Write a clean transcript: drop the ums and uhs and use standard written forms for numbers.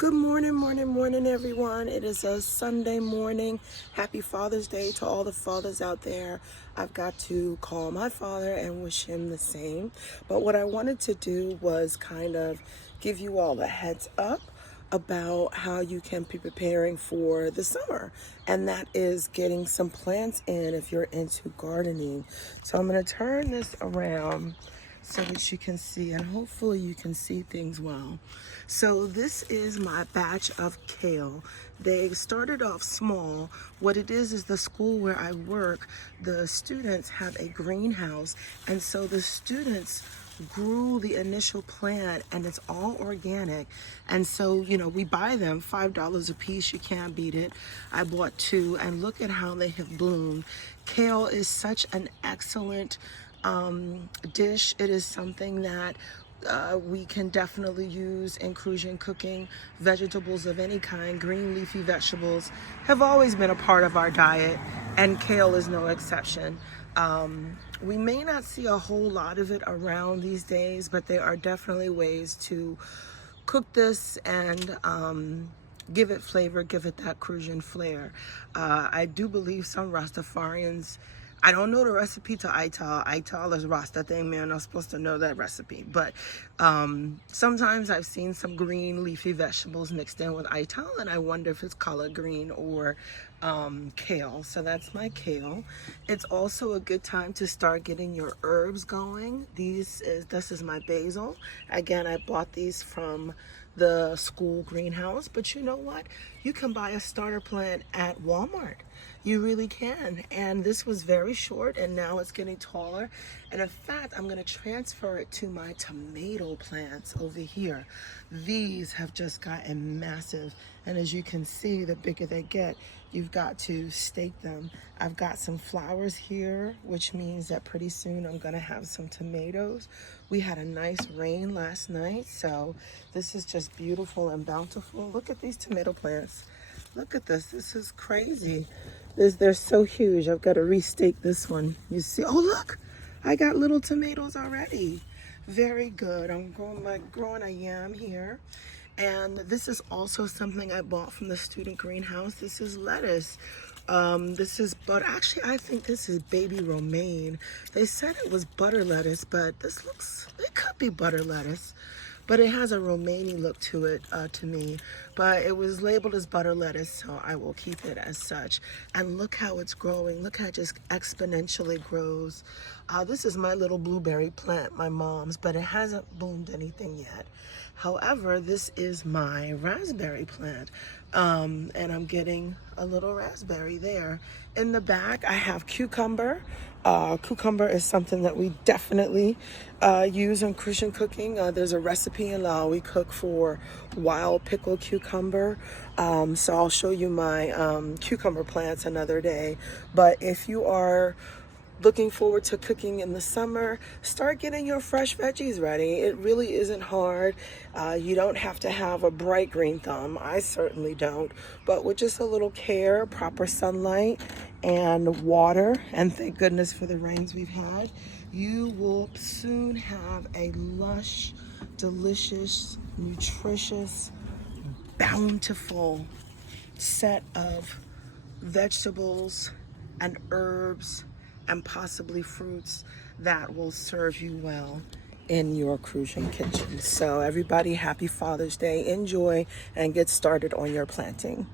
Good morning, morning, everyone. It is a Sunday morning. Happy Father's Day to all the fathers out there. I've got to call my father and wish him the same. But what I wanted to do was kind of give you all a heads up about how you can be preparing for the summer, and that is getting some plants in if you're into gardening. So I'm going to turn this around so that you can see, and hopefully you can see things well. So this is my batch of kale. They started off small. What it is the school where I work, the students have a greenhouse, and so the students grew the initial plant, and it's all organic. And so, we buy them $5 a piece. You can't beat it. I bought two, and look at how they have bloomed. Kale is such an excellent dish. It is something that we can definitely use in Crucian cooking. Vegetables of any kind, green leafy vegetables, have always been a part of our diet, and kale is no exception. We may not see a whole lot of it around these days, but there are definitely ways to cook this and give it flavor, give it that Crucian flair. I do believe some Rastafarians, I don't know the recipe to Ital. Ital is Rasta thing, man. I'm not supposed to know that recipe. But sometimes I've seen some green leafy vegetables mixed in with Ital, and I wonder if it's collard green or kale. So that's my kale. It's also a good time to start getting your herbs going. This is my basil. Again, I bought these from the school greenhouse, but you know what? You can buy a starter plant at Walmart. You really can. And this was very short, and now it's getting taller. And in fact, I'm going to transfer it to my tomato plants over here. These have just gotten massive. And as you can see, the bigger they get, you've got to stake them. I've got some flowers here, which means that pretty soon I'm going to have some tomatoes. We had a nice rain last night, so this is just beautiful and bountiful. Look at these tomato plants. Look at this. This is crazy. They're so huge. I've got to restake this one. You see? Oh, look. I got little tomatoes already. Very good. I'm growing a yam here. And this is also something I bought from the student greenhouse. This is lettuce. Actually, I think this is baby romaine. They said it was butter lettuce, but it could be butter lettuce. But it has a romaine look to it, to me. But it was labeled as butter lettuce, so I will keep it as such. And look how it's growing. Look how it just exponentially grows. This is my little blueberry plant, my mom's, but it hasn't bloomed anything yet. However, this is my raspberry plant, and I'm getting a little raspberry there. In the back, I have cucumber. Cucumber is something that we definitely use in Crucian cooking. There's a recipe in Lao we cook for wild pickled cucumber. So I'll show you my cucumber plants another day. But if you are looking forward to cooking in the summer, start getting your fresh veggies ready. It really isn't hard. You don't have to have a bright green thumb. I certainly don't. But with just a little care, proper sunlight, and water, and thank goodness for the rains we've had, you will soon have a lush, delicious, nutritious, bountiful set of vegetables and herbs and possibly fruits that will serve you well in your Crucian kitchen. So everybody, happy Father's Day. Enjoy and get started on your planting.